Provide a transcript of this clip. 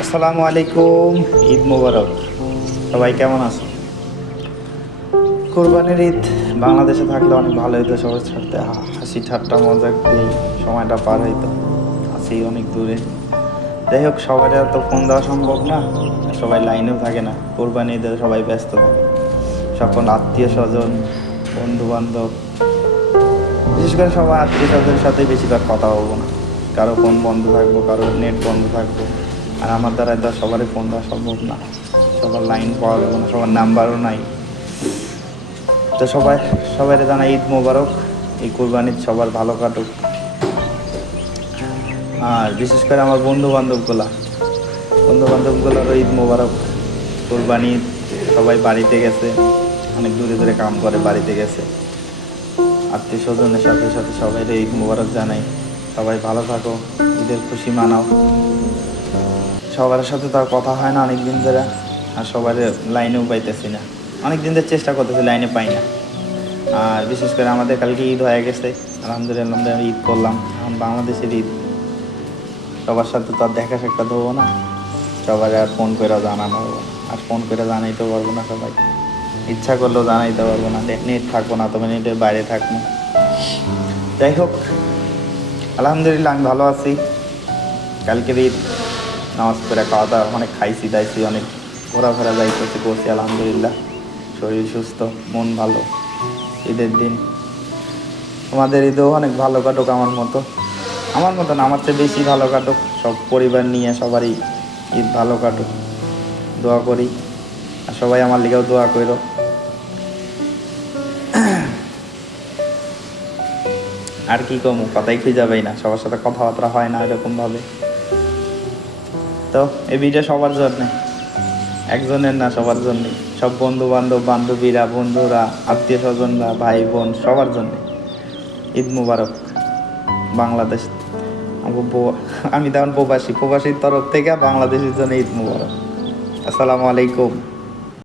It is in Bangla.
আসসালামু আলাইকুম। ঈদ মোবারক। সবাই কেমন আছো? কোরবানির ঈদ বাংলাদেশে থাকলে অনেক ভালো হতো, সবার সাথে হাসি ঠাট্টা মজা দিয়েই সময়টা পার হইতো। আছি অনেক দূরে। যাই হোক, সবার তো ফোন দেওয়া সম্ভব না, সবাই লাইনেও থাকে না। কোরবানি ঈদে সবাই ব্যস্ত থাকে, সকল আত্মীয় স্বজন, বন্ধু বান্ধব, বিশেষ করে সবাই আত্মীয় স্বজনের সাথে বেশিরভাগ কথা বলবো না। কারো ফোন বন্ধ থাকবো, কারো নেট বন্ধ থাকবো। আর আমার দ্বারা তো সবারই ফোন দেওয়া সম্ভব না, সবার লাইন পাওয়া যাবে না, সবার নাম্বারও নাই। তো সবাই জানাই ঈদ মোবারক। এই কোরবানির সবার ভালো কাটুক। আর বিশেষ করে আমার বন্ধু বান্ধবগুলোরও ঈদ মোবারক। কোরবানি সবাই বাড়িতে গেছে, অনেক দূরে দূরে কাম করে বাড়িতে গেছে। আত্মীয় স্বজনের সাথে সাথে সবাই ঈদ মোবারক জানাই। সবাই ভালো থাকো, ঈদের খুশি মানাও। সবার সাথে তার কথা হয় না অনেক দিন ধরে, আর সবার লাইনেও পাইতেছি না। অনেক দিন ধরে চেষ্টা করতেছি, লাইনে পাই না। আর বিশেষ করে আমাদের কালকে ঈদ হয়ে গেছে, আলহামদুলিল্লাহ ঈদ করলাম। এখন বাংলাদেশের ঈদ, সবার সাথে তো আর দেখা সাক্ষাৎ হবো না, সবার আর ফোন করে জানানো হবো না। আর ফোন করে জানাইতে পারবো না, সবাই ইচ্ছা করলেও জানাইতে পারবো না, নেট থাকবো না, তবে নেটের বাইরে থাকবো। যাই হোক, আলহামদুলিল্লাহ আমি ভালো আছি। কালকের ঈদ নামাজ পড়ে খাওয়া দাওয়া অনেক খাইছি দাইছি, অনেক ঘোরাফেরা যাইতেছি করছি, আলহামদুলিল্লাহ। শরীর সুস্থ, মন ভালো। ঈদের দিন আমাদের ঈদও অনেক ভালো কাটুক, আমার মতো না, আমার চেয়ে বেশি ভালো কাটুক। সব পরিবার নিয়ে সবারই ঈদ ভালো কাটুক, দোয়া করি। আর সবাই আমার লিগেও দোয়া করো। আর কি কমু, কথাই খুঁজে পাই না, সবার সাথে কথাবার্তা হয় না এরকমভাবে। তো এই ভিডিও সবার জন্যে, একজনের না, সবার জন্যে। সব বন্ধু বান্ধব, বান্ধবীরা, বন্ধুরা, আত্মীয় স্বজনরা, ভাই বোন, সবার জন্যে ঈদ মুবারক। বাংলাদেশ, আমি তখন প্রবাসীর তরফ থেকে বাংলাদেশের জন্য ঈদ মুবারক। আসসালামু আলাইকুম।